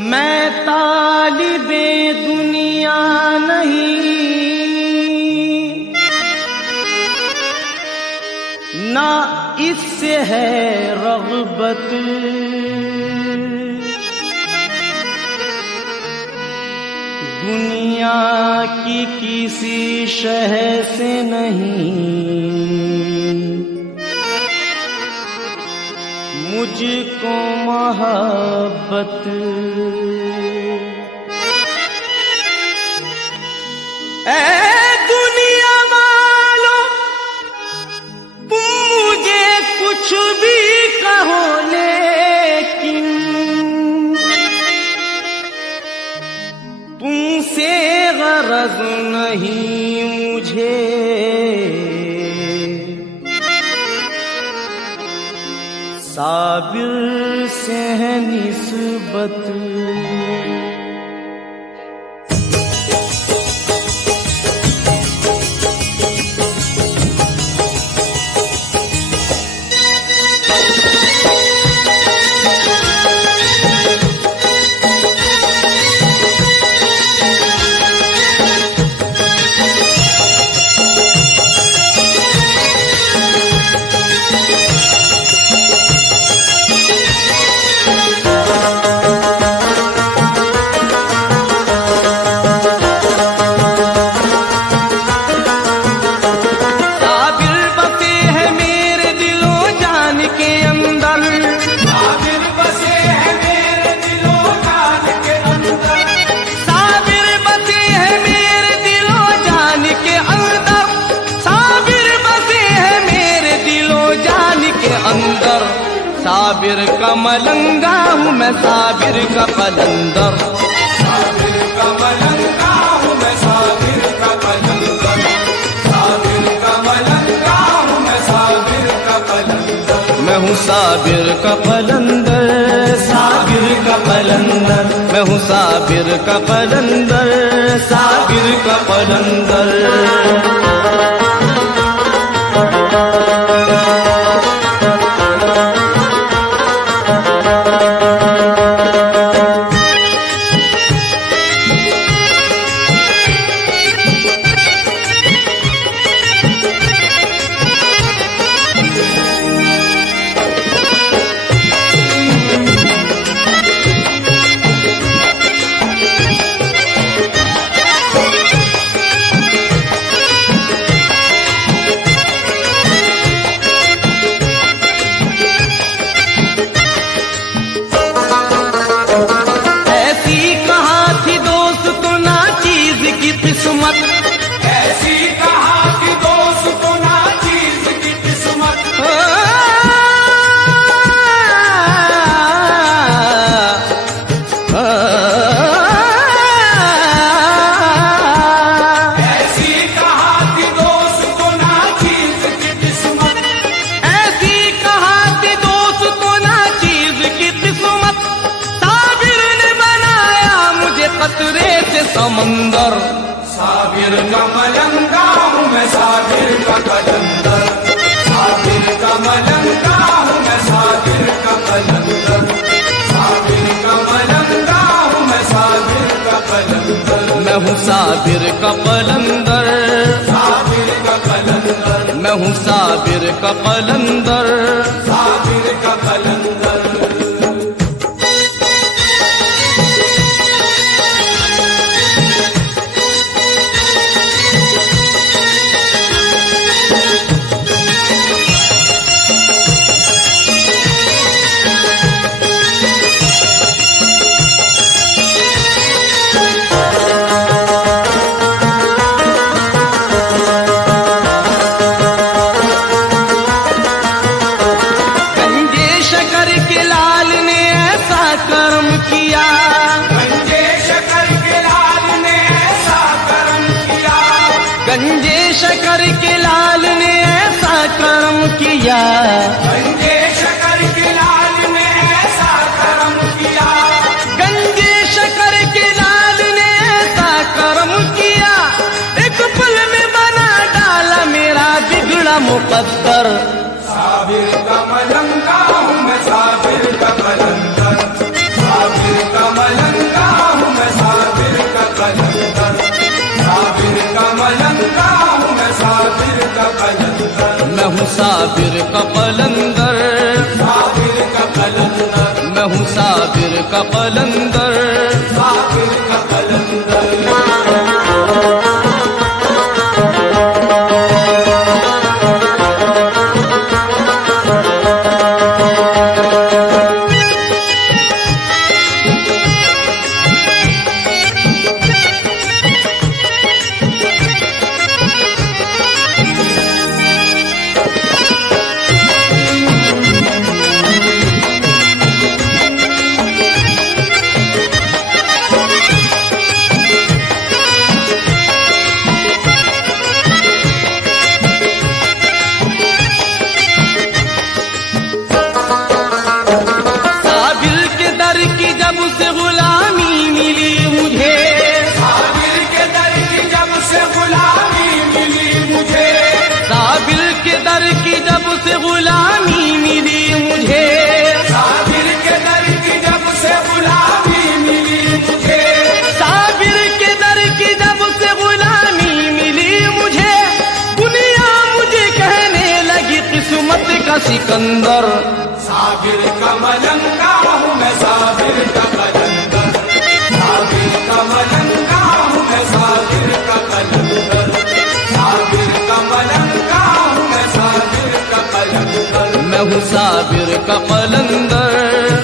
मैं तालिबे दुनिया नहीं, ना इससे है रग़बत, दुनिया की किसी शय से नहीं, मुझको मोहब्बत। ऐ दुनिया वालों, तुम मुझे कुछ भी कहो, लेकिन तुमसे गरज नहीं मुझे। साबिर से है निस्बत। साबिर का मलंगा हूँ मैं, साबिर का कलंदर। साबिर का मलंगा हूँ मैं, साबिर का कलंदर। साबिर का मलंगा हूँ मैं, साबिर का कलंदर। मैं हूँ साबिर का कलंदर, साबिर का कलंदर। मैं हूँ साबिर का कलंदर, साबिर का कलंदर। ऐसी कहा कि दोस्त ना चीज की किस्मत। ऐसी कहा कि दोस्त ना चीज की किस्मत। ऐसी कहा कि दोस्त ना चीज की किस्मत। साबिर ने बनाया मुझे खतरे से समंदर। साबिर का मलंगा हूँ मैं, साबिर का कलंदर। साबिर का मलंगा हूँ मैं, साबिर का कलंदर। साबिर का मलंगा हूँ मैं, साबिर का कलंदर। मैं हूँ साबिर का कलंदर, साबिर का कलंदर। मैं हूँ साबिर का कलंदर, साबिर का कलंदर। मुकद्दर। साबिर का मलंगा हूँ मैं, साबिर का कलंदर, साबिर का मलंगा हूँ मैं, साबिर का कलंदर, साबिर का मलंगा हूँ मैं, साबिर का कलंदर। मैं हूँ साबिर का कलंदर, साबिर का कलंदर, मैं हूँ साबिर का कलंदर। साबिर का कलंदर। जब से गुलामी मिली मुझे, साबिर के दर की जब से गुलामी मिली मुझे, साबिर के दर की जब से गुलामी मिली मुझे, दुनिया मुझे कहने लगी किस्मत का सिकंदर। साबिर का मलंगा हूँ मैं, साबिर का कलंदर, साबिर का मलंगा हूँ मैं, साबिर का कलंदर, साबिर का मलंगा हूँ मैं, साबिर का कलंदर। मैं हूँ साबिर का कलंदर,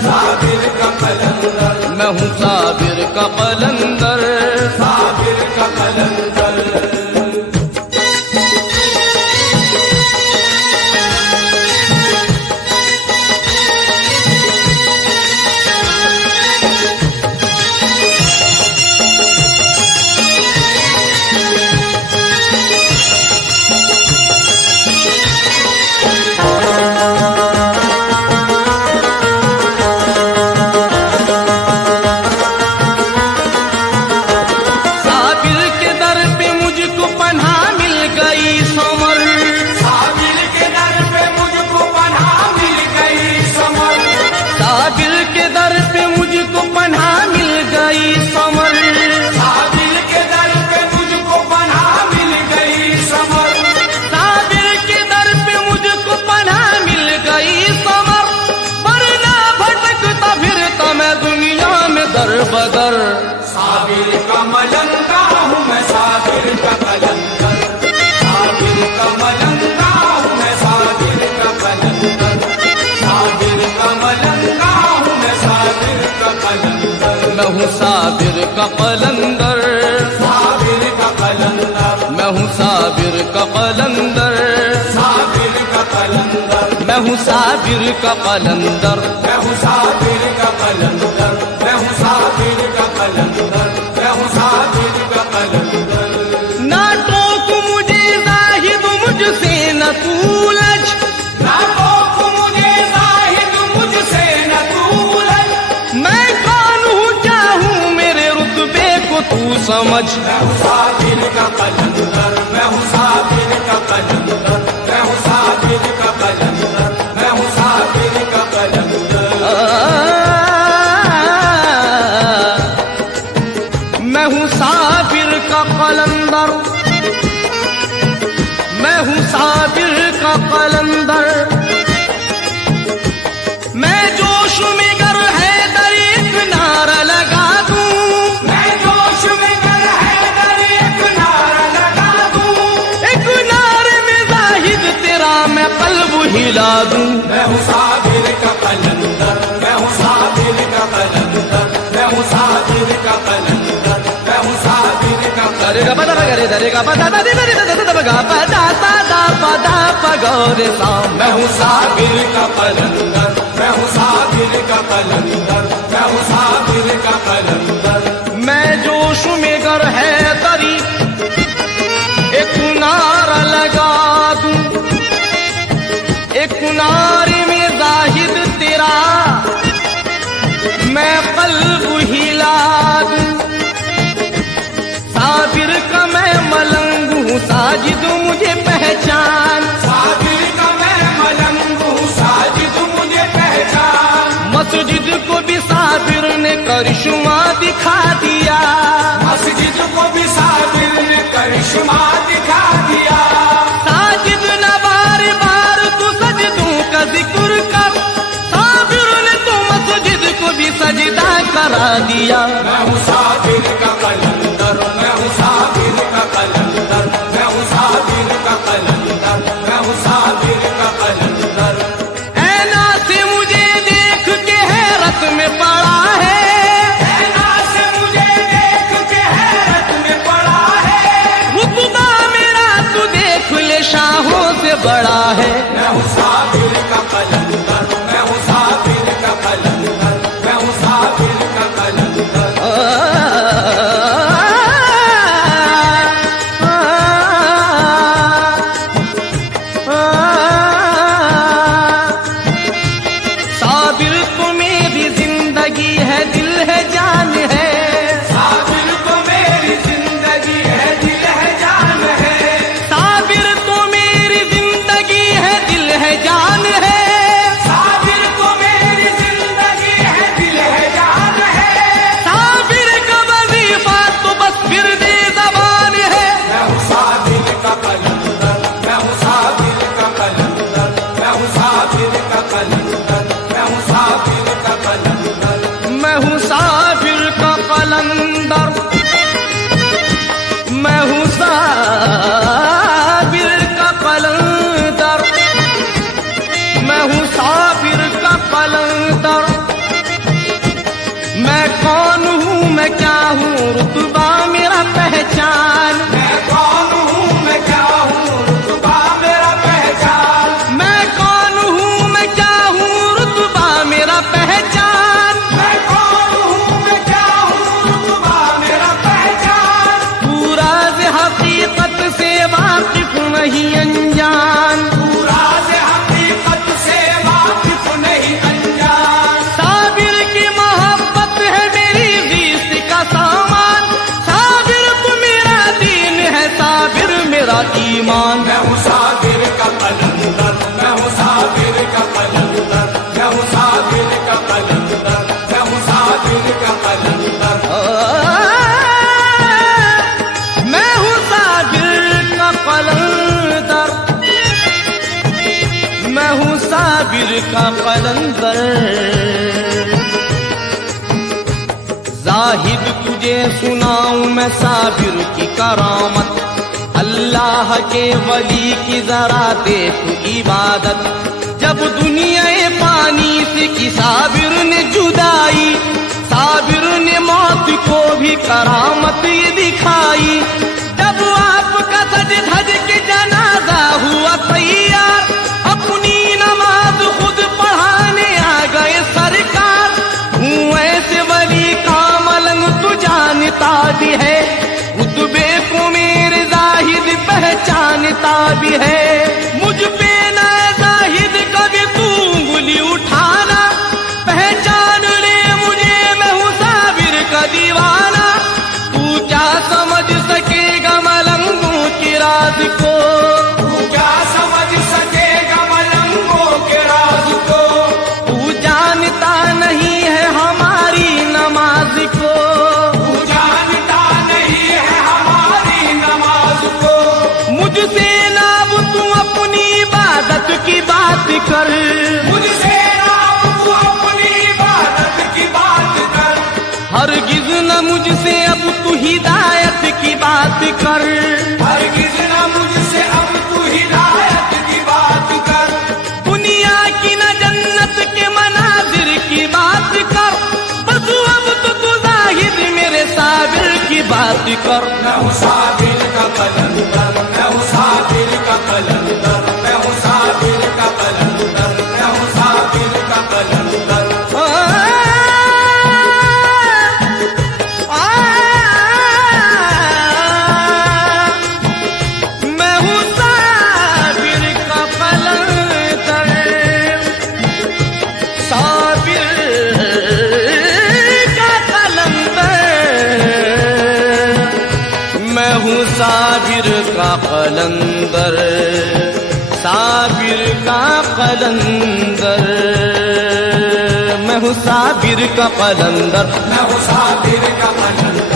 साबिर का कलंदर, मैं हूँ साबिर का कलंदर। साबिर का कलंदर। बदर साबिर का मलंगा हूँ मैं, साबिर का कलंदर, साबिर का मलंगा हूँ मैं, साबिर का कलंदर, साबिर का मलंगा हूँ मैं, साबिर का कलंदर। मैं हूँ साबिर का कलंदर, साबिर का कलंदर, मैं हूँ साबिर का कलंदर, साबिर का कलंदर, मैं हूँ साबिर का कलंदर, मैं हूँ साबिर का कलंदर, मैं हूँ साबिर का कलंदर, मैं हूँ साबिर का कलंदर। ना टोक मुझे जाहिद मुझसे न तू उलझ, ना टोक मुझे जाहिद मुझसे न तू उलझ, मैं कौन हूँ क्या हूँ मेरे रुतबे को तू समझ। मैं हूँ साबिर का कलंदर, मैं हूँ साबिर का कलंदर, मैं हूँ साबिर का कलंदर, मैं हूँ साबिर का कलंदर। मैं हूँ साबिर का कलंदर, मैं हूँ साबिर का कलंदर। मैं जोश में गर है दर एक नारा लगा दूं, मैं जोश में गर है दर एक नारा लगा दूं, एक नारे में जाहिद तेरा मैं कल्ब हिला दूं। मैं हूँ साबिर का कलंदर, मैं हूँ साबिर का कलंदर, मैं हूँ साबिर का कलंदर, मैं हूँ साबिर का दरे गा पदा रे दरे गा पदा दरे दरे दरे गा पदा पदा पदा पगोरे सा। मैं हूँ साबिर का कलंदर, मैं हूँ साबिर का कलंदर, मैं हूँ साबिर का कलंदर। मैं जोश में गर है तरी एक नारा लगा दूं, एक नारे में जाहिद तेरा मैं कल्ब हिला दूं। साबिर का मैं मलंग हूँ साजिद मुझे पहचान, साबिर करिश्मा दिखा दिया, मस्जिद को भी साबिर ने करिश्मा दिखा दिया। साजिद न बार बार तू सजदों का जिक्र कर, साबिर ने तो मस्जिद को भी सजदा करा दिया। मैं हूँ साबिर का कलंदर, मैं हूँ साबिर का कलंदर, मैं हूँ साबिर का कलंदर, मैं हूँ साबिर का कलंदर। ऐना से मुझे देख के हैरत में पड़ा है, ऐना से मुझे देख के हैरत में पड़ा है। रुतबा मेरा तू देख ले शाहों से बड़ा है। मैं हूँ साबिर का कलंदर, मैं हूँ साबिर का कलंदर, मैं हूँ साबिर का कलंदर। साबिर तो मेरी जिंदगी है, दिल है जान है। साबिर तो मेरी जिंदगी है, दिल है जान है। साबिर तो मेरी जिंदगी है, दिल है जान है। साबिर तो मेरी जिंदगी है, दिल है जान है। साबिर का वजीफा तो बस फिरदे ज़बान है। मैं हूँ साबिर का कलंदर, मैं हूँ साबिर का कलंदर, मैं हूँ साबिर का कलंदर, मैं हूँ साबिर का कलंदर। मैं हूँ साबिर का कलंदर, मैं हूँ साबिर का कलंदर, मैं हूँ साबिर का कलंदर। मैं कौन हूँ, मैं क्या हूँ, रुतबा मेरा पहचान। मैं कौन हूँ, मैं क्या हूँ, रुतबा मेरा पहचान। मैं कौन हूँ, मैं क्या हूँ, रुतबा मेरा पहचान। मैं कौन हूँ, मैं क्या हूँ, रुतबा मेरा पहचान। पूरा से हकीकत से वाकिफ नहीं अनजान। पूरा से हकीकत से वाकिफ नहीं अनजान। साबिर की मोहब्बत है मेरी रीस का सामान। साबिर तू मेरा दीन है, साबिर मेरा ईमान। मैं हूँ साबिर का कलंदर, मैं हूँ साबिर का कलंदर, मैं हूँ साबिर का कलंदर, मैं हूँ साबिर का कलंदर। मैं हूँ साबिर का कलंदर, मैं हूँ साबिर का कलंदर। जाहिद तुझे सुनाऊं मैं साबिर की करामत, अल्लाह के वली की जरा देख इबादत। जब दुनिया पानी से की साबिर ने जुदाई, साबिर ने मौत को भी करामत ये दिखाई। जब आपका सज धज के जनाजा हुआ तैयार, अपनी नमाज खुद पढ़ाने आ गए सरकार। हूँ ऐसे वली का मलंग तू जानता भी है, रुतबे को मेरे जाहिद पहचानता भी है। मुझ पे ना जाहिद कभी तू उंगली उठाना, पहचान ले मुझे मैं हूँ साबिर का दीवाना। तू क्या समझ सकेगा मलंगों की राज को, तू क्या समझ सकेगा मलंगों के राज को। तू जानता नहीं है हमारी नमाज को। तू जानता नहीं है हमारी नमाज को। मुझसे ना अब तू अपनी इबादत की बात कर, मुझसे ना अब तू अपनी इबादत की बात कर। हरगिज न मुझसे अब तू हिदायत की बात कर। हरगिज ना मुझसे अब तू हिदायत की बात कर। दुनिया की न जन्नत के मनाजिर की बात कर, बस अब तो तू जाहिद मेरे साबिर की बात कर। मैं हूँ साबिर का कलंदर, मैं हूँ साबिर का कलंदर, मैं हूँ साबिर का कलंदर, मैं हूँ साबिर का कलंदर। मैं हूँ साबिर का कलंदर, साबिर का कलंदर। मैं हूँ साबिर का कलंदर, साबिर का कलंदर। मैं हूँ साबिर का कलंदर। मैं हूँ साबिर का कलंदर।